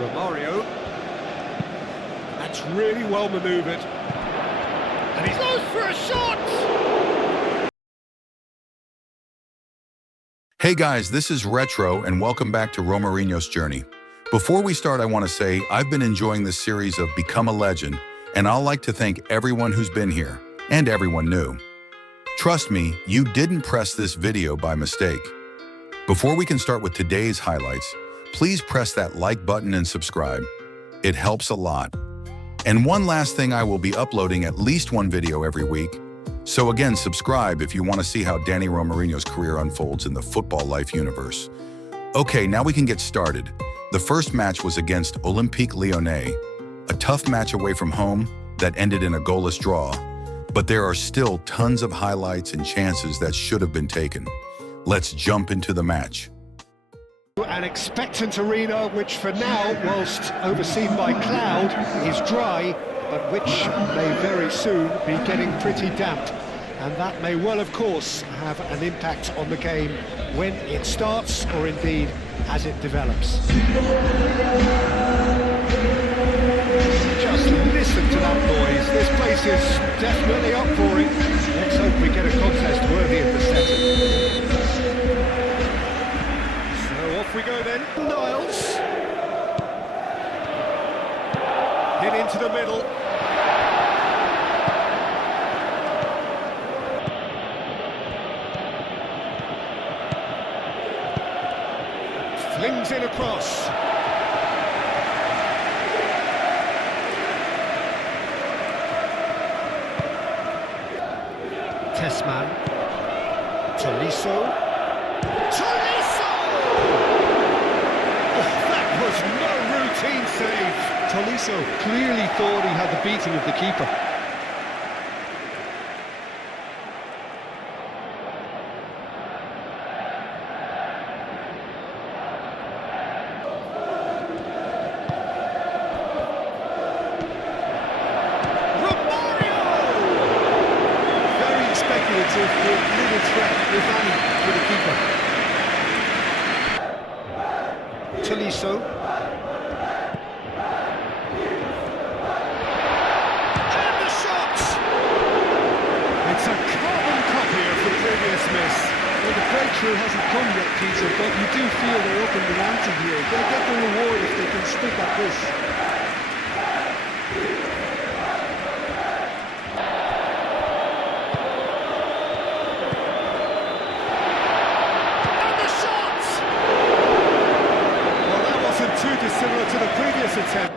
Romarinho. That's really well manoeuvred. And he goes for a shot! Hey guys, this is Retro and welcome back to Romarinho's journey. Before we start, I want to say I've been enjoying this series of Become a Legend, and I'd like to thank everyone who's been here, and everyone new. Trust me, you didn't press this video by mistake. Before we can start with today's highlights, please press that like button and subscribe. It helps a lot. And one last thing, I will be uploading at least one video every week. So again, subscribe if you want to see how Dani Romarinho's career unfolds in the football life universe. Okay, now we can get started. The first match was against Olympique Lyonnais, a tough match away from home that ended in a goalless draw. But there are still tons of highlights and chances that should have been taken. Let's jump into the match. An expectant arena, which for now, whilst overseen by cloud, is dry, but which may very soon be getting pretty damp. And that may well, of course, have an impact on the game when it starts, or indeed as it develops. Just listen to that noise. This place is definitely up for it. Let's hope we get a contest worthy of the setting. So off we go then. Niles. Hit into the middle. Flings in across. Tessman. Tolisso. Tolisso! Oh, that was no routine save. Tolisso clearly thought he had the beating of the keeper. With little threat, if any, for the keeper. Tolisso. And the shot! It's a carbon copy of the previous miss. Well, the breakthrough hasn't come yet, Peter, but you do feel they're up in the ante here. They'll get the reward if they can stick at this. Similar to the previous attempt.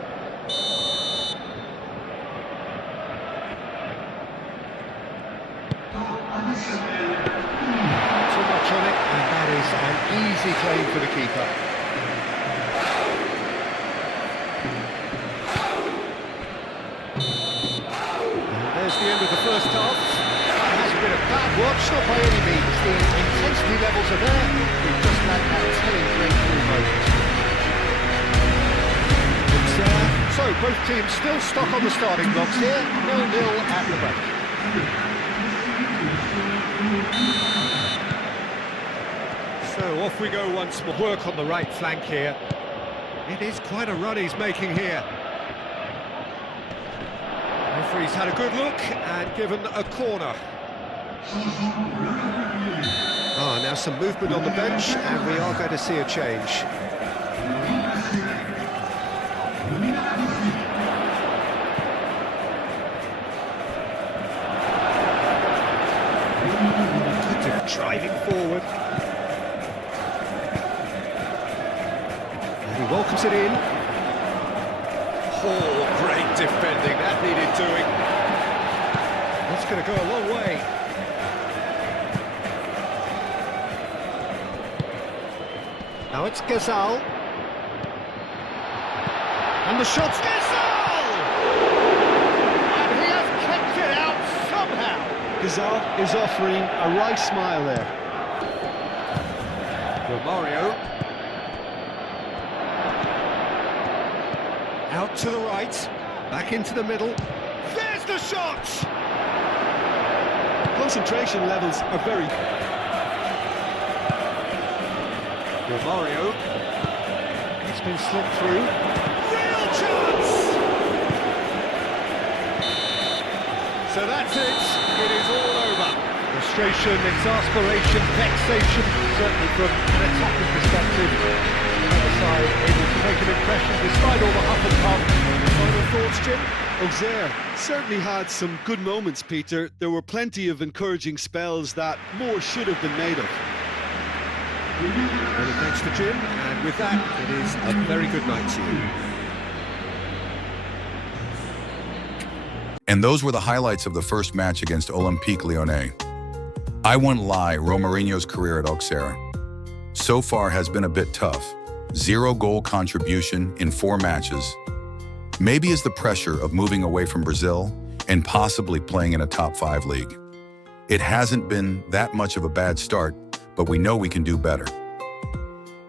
Too much on it, and that is an easy claim for the keeper. And there's the end of the first half. That hasn't been a bad watch, not by any means. The intensity levels are there. We've just had that telling breakthrough moment. So, both teams still stuck on the starting blocks here, 0-0 at the break. So, off we go once more. Work on the right flank here. It is quite a run he's making here. Referee's had a good look and given a corner. Now some movement on the bench, and we are going to see a change. Driving forward. And he welcomes it in. Oh, great defending. That needed doing. That's going to go a long way. Now it's Gazal. And the shot's Gazal! And he has kept it out somehow. Gazal is offering a wry smile there. Romarinho. Out to the right. Back into the middle. There's the shot! Concentration levels are very... Romarinho. It's been slipped through. chance! So that's it. It is all over. Frustration, exasperation, vexation, certainly from an attacking perspective. The other side able to make an impression despite all the huff and puff. Final thoughts, Jim? Auxerre certainly had some good moments, Peter. There were plenty of encouraging spells that more should have been made of. Many thanks to Jim, and with that, it is a very good night to you. And those were the highlights of the first match against Olympique Lyonnais. I won't lie, Romarinho's career at Auxerre so far has been a bit tough. 0 goal contribution in 4 matches. Maybe is the pressure of moving away from Brazil and possibly playing in a top 5 league. It hasn't been that much of a bad start, but we know we can do better.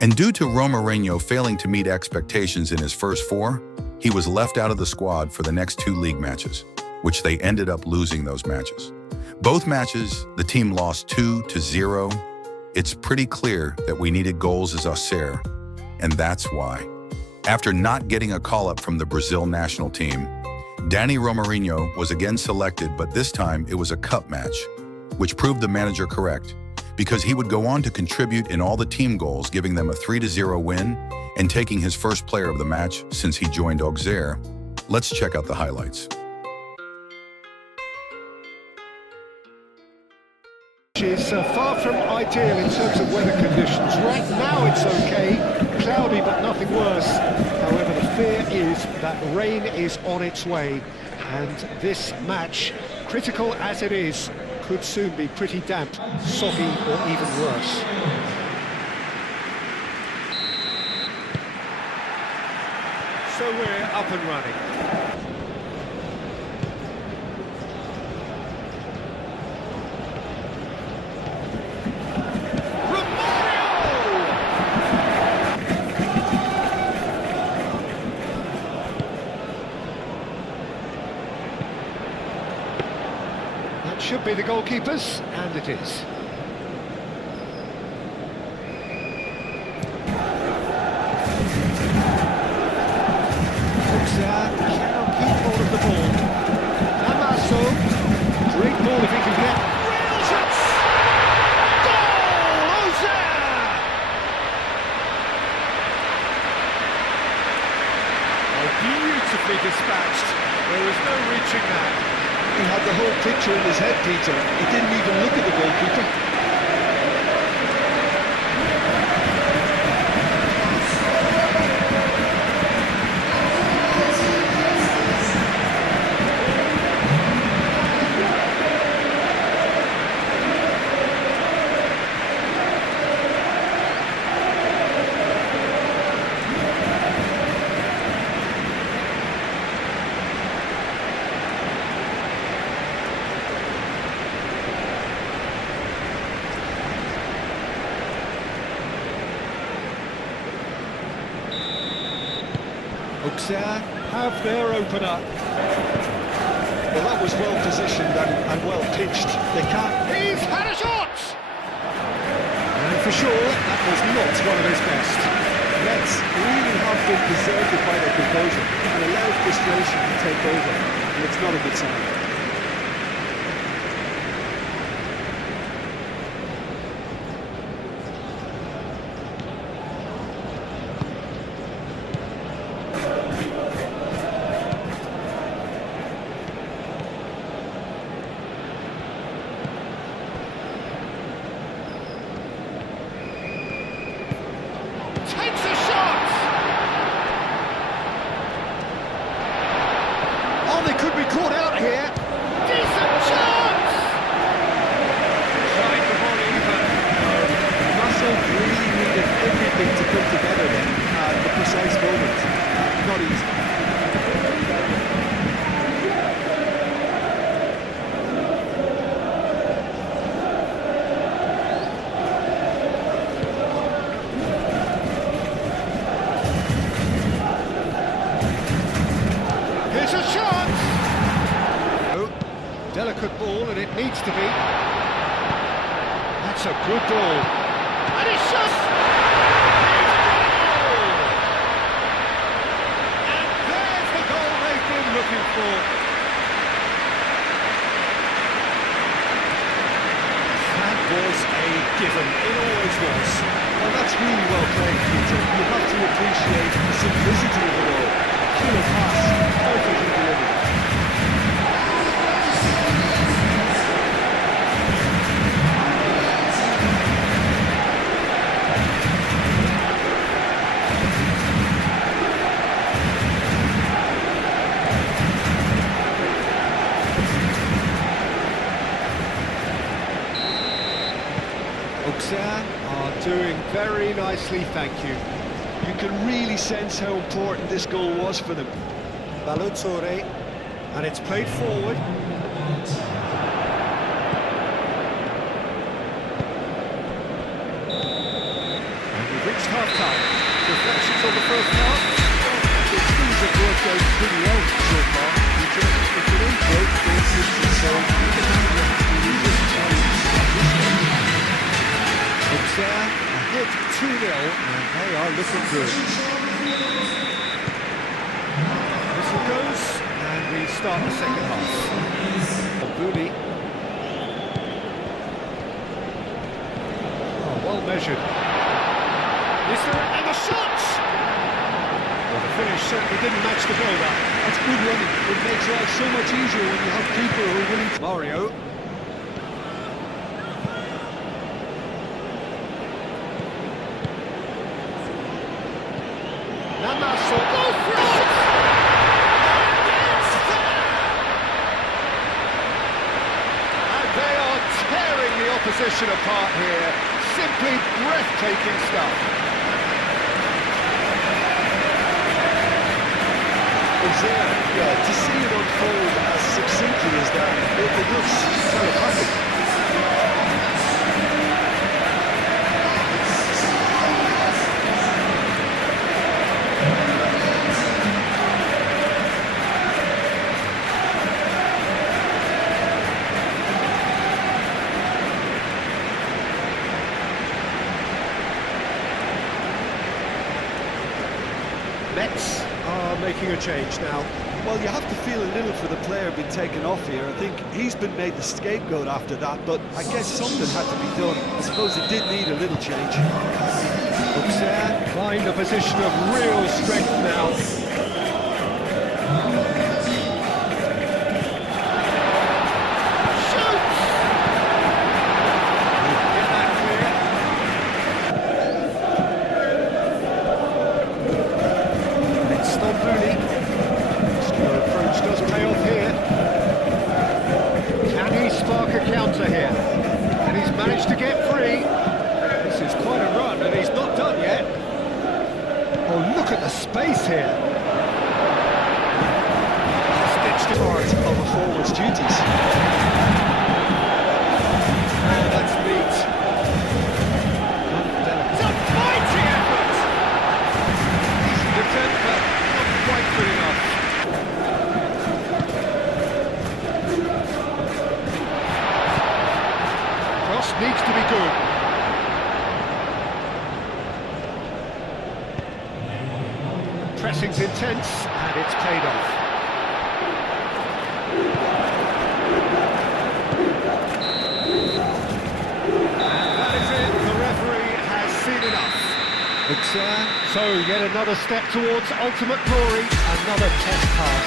And due to Romarinho failing to meet expectations in his first 4, he was left out of the squad for the next 2 league matches, which they ended up losing those matches. Both matches, the team lost 2-0. It's pretty clear that we needed goals as Auxerre, and that's why. After not getting a call-up from the Brazil national team, Dani Romarinho was again selected, but this time it was a cup match, which proved the manager correct, because he would go on to contribute in all the team goals, giving them a 3-0 win and taking his first player of the match since he joined Auxerre. Let's check out the highlights. Is far from ideal in terms of weather conditions. Right now it's okay, cloudy but nothing worse. However, the fear is that rain is on its way, and this match, critical as it is, could soon be pretty damp, soggy or even worse. So we're up and running. Should be the goalkeepers, and it is. Auxerre cannot keep hold of the ball. Damaso, great ball if he can get. Real chance! Goal! Auxerre! Oh, beautifully dispatched. There was no reaching that. He had the whole picture in his head, Peter. He didn't even look at the goalkeeper. Auxerre have their opener. Well, that was well positioned and well pitched. They can't. He's had a shot! And for sure, that was not one of his best. Reds really have been deserted by their composure and allowed frustration to take over. And it's not a good sign. Takes a shot! Oh, they could be caught out here. Decent chance! Tried the volley, but Russell really needed everything to come together then at the precise moment. Not easy. Here's a chance! Oh, delicate ball, and it needs to be. That's a good ball. And it's shot! It's a goal! And nicely, thank you. You can really sense how important this goal was for them. Auxerre, and it's played forward. And we've reached half-time. Reflections on the first half? The things have worked out pretty well so far. It's an in-break basis, so you can have the challenge at this stage. Auxerre ahead 2-0, and they are looking good. Whistle goes, and we start the second half. Bouli. Oh, well measured. Is there, and the shot! Well, the finish certainly didn't match the build-up. That's good running. It makes life so much easier when you have people who are willing to... Mario. Namaso goes for it! And they are tearing the opposition apart here. Simply breathtaking stuff. Yeah, to see it unfold as succinctly as that, it looks telepathic. Mets are making a change now. Well, you have to feel a little for the player being taken off here. I think he's been made the scapegoat after that, but I guess something had to be done. I suppose it did need a little change. Auxerre find a position of real strength now. Counter here, and he's managed to get free. This is quite a run, and he's not done yet. Oh, look at the space here. Stitched part of a forward's duties. Oh, that's neat. It's a mighty effort. Decent attempt, but not quite good enough. Needs to be good. Pressing's intense, and it's paid off. And that is it. The referee has seen enough. Auxerre, so yet another step towards ultimate glory, another test pass.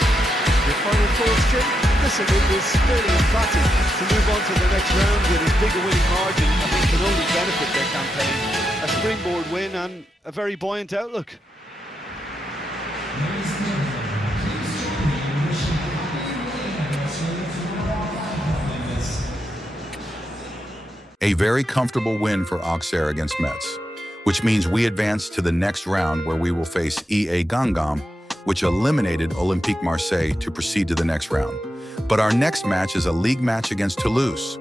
Your final thoughts, Jim? Listen, it was fairly emphatic. To move on to the next round with as big a winning margin, I think can only benefit their campaign. A springboard win and a very buoyant outlook. A very comfortable win for Auxerre against Metz, which means we advance to the next round where we will face EA Gangam, which eliminated Olympique Marseille to proceed to the next round. But our next match is a league match against Toulouse.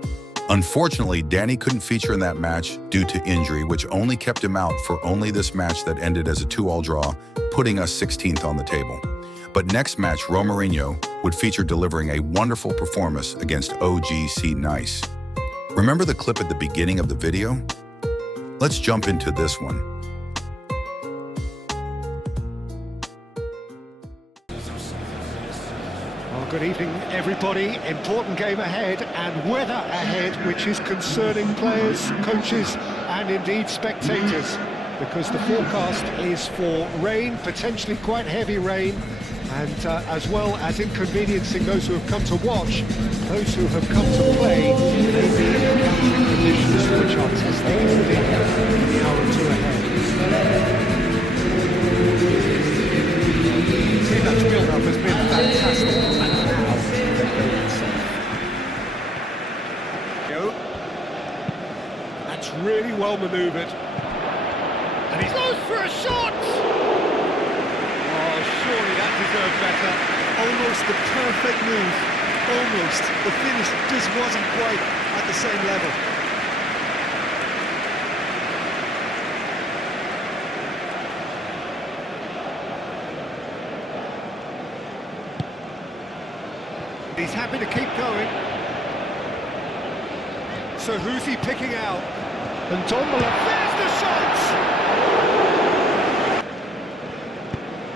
Unfortunately, Dani couldn't feature in that match due to injury, which only kept him out for only this match that ended as a 2-2 draw, putting us 16th on the table. But next match, Romarinho would feature delivering a wonderful performance against OGC Nice. Remember the clip at the beginning of the video? Let's jump into this one. Good evening, everybody. Important game ahead and weather ahead, which is concerning players, coaches and indeed spectators, because the forecast is for rain, potentially quite heavy rain, and as well as inconveniencing those who have come to watch, those who have come to play may be encountering conditions which are testing indeed in the hour or two ahead. Pre-match build-up has been fantastic. That's really well manoeuvred. And he's for a shot! Oh, surely that deserved better. Almost the perfect move. Almost. The finish just wasn't quite at the same level. He's happy to keep going. So who's he picking out? And Dombala, there's the shot!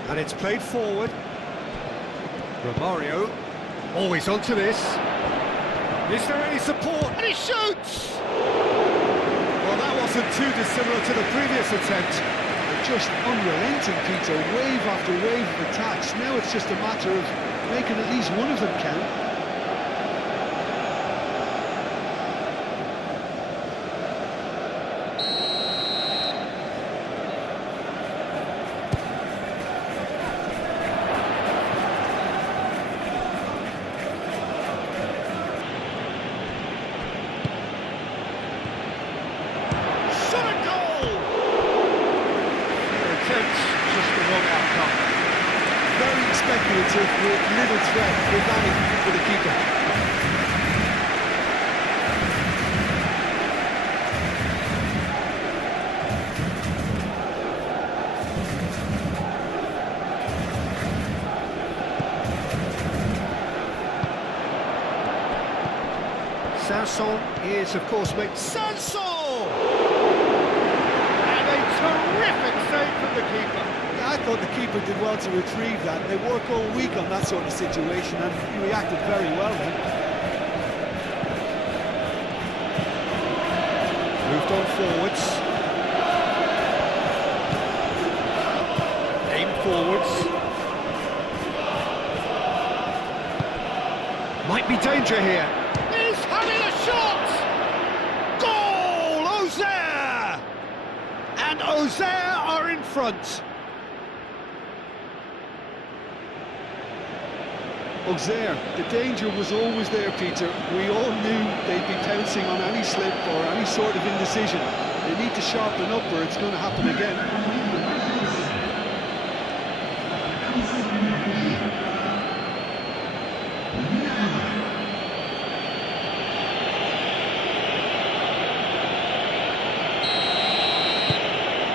And it's played forward. Romario, always onto this. Is there any support? And he shoots! Well, that wasn't too dissimilar to the previous attempt. They're just unrelenting, Peter. Wave after wave of attacks. Now it's just a matter of making at least one of them count. Speculative with little threat, if any, for the keeper. Sanson is, of course, made Sanson! And a terrific save from the keeper. I thought the keeper did well to retrieve that. They work all week on that sort of situation, and he reacted very well then. Moved on forwards. Aimed forwards. Might be danger here. He's having a shot! Goal! Auxerre! And Auxerre are in front. Auxerre, the danger was always there, Peter. We all knew they'd be pouncing on any slip or any sort of indecision. They need to sharpen up or it's going to happen again.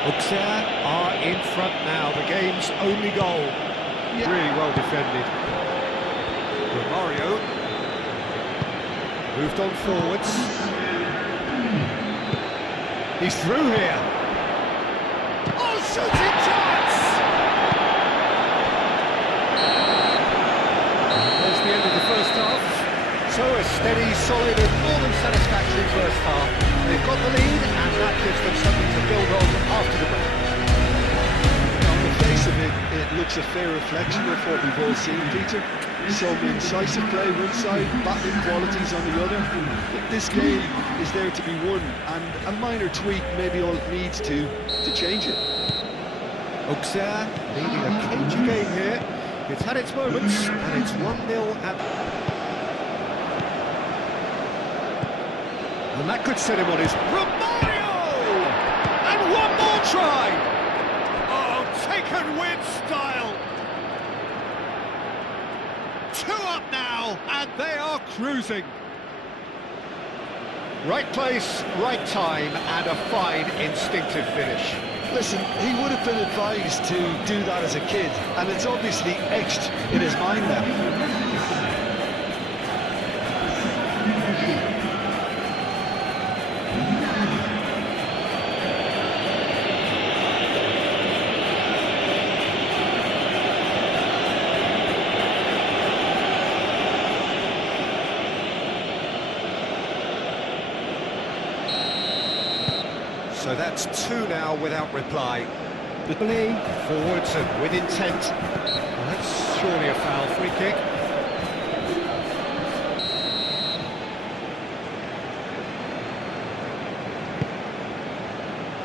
Auxerre are in front now, the game's only goal. Yeah. Really well defended. Romario moved on forwards. He's through here. Oh, shooting chance! And there's the end of the first half. So a steady, solid and more than satisfactory first half. They've got the lead and that gives them something to build on after the break. On the face of it, it looks a fair reflection of what we've all seen, Peter. Some incisive play one side, battling qualities on the other. But this game is there to be won, and a minor tweak maybe all it needs to change it. Auxerre leading a cagey game here. It's had its moments, and it's 1-0 at... And that could set him on his... Romario! And one more try! Oh, taken with style! 2 up now, and they are cruising. Right place, right time, and a fine instinctive finish. Listen, he would have been advised to do that as a kid, and it's obviously etched in his mind now. So that's 2 now without reply. Forwards and with intent. Well, that's surely a foul. Free kick.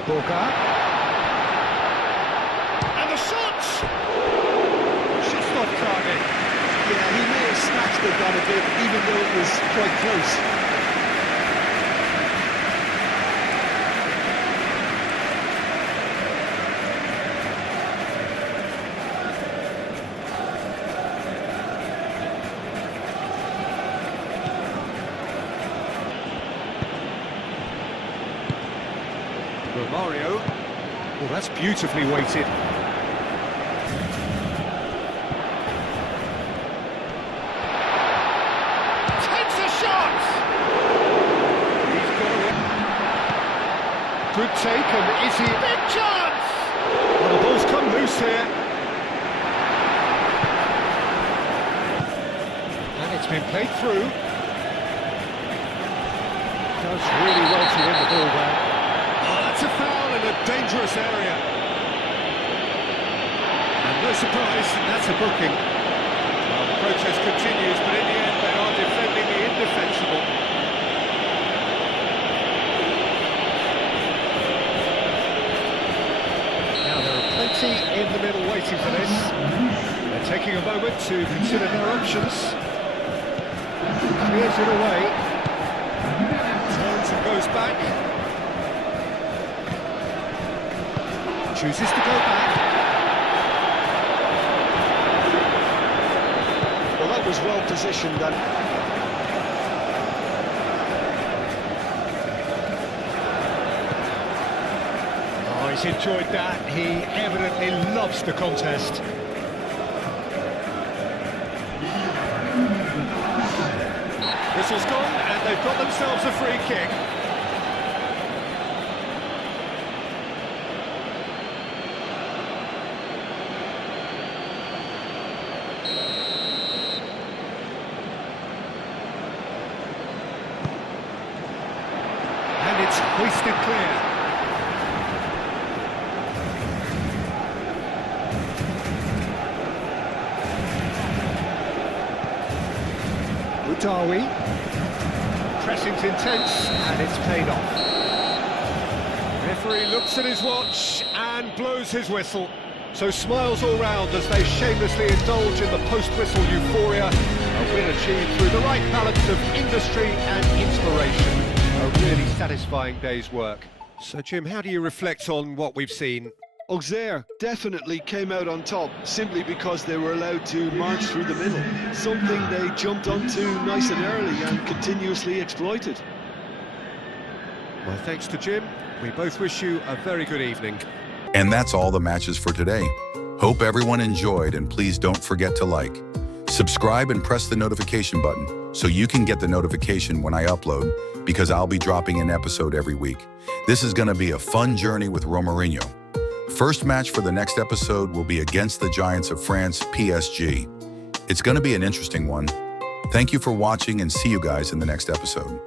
Borga. And the shot! Just off target. Yeah, he may have snatched at that a bit, even though it was quite close. scenario. Well, that's beautifully weighted. Takes a shot! He's got away. Good take, and is he... Big chance! Well, the ball's come loose here. And it's been played through. Does really well to win the ball there. Oh, that's a foul in a dangerous area. And no surprise, that's a booking. Well, the protest continues, but in the end they are defending the indefensible. Now there are plenty in the middle waiting for this. They're taking a moment to consider their options. Clears it away. Turns and goes back. Chooses to go back. Well, that was well positioned and Oh, he's enjoyed that. He evidently loves the contest. Whistle's gone, and they've got themselves a free kick. And it's hoisted clear. Udawi. Pressing's intense, and it's paid off. Referee looks at his watch and blows his whistle. So smiles all round as they shamelessly indulge in the post-whistle euphoria. A win achieved through the right balance of industry and inspiration. A really satisfying day's work. So Jim, how do you reflect on what we've seen? Auxerre definitely came out on top simply because they were allowed to march through the middle. Something they jumped onto nice and early and continuously exploited. Well, thanks to Jim. We both wish you a very good evening. And that's all the matches for today. Hope everyone enjoyed, and please don't forget to like, subscribe, and press the notification button so you can get the notification when I upload, because I'll be dropping an episode every week. This is going to be a fun journey with Romarinho. First match for the next episode will be against the Giants of France, PSG. It's going to be an interesting one. Thank you for watching, and see you guys in the next episode.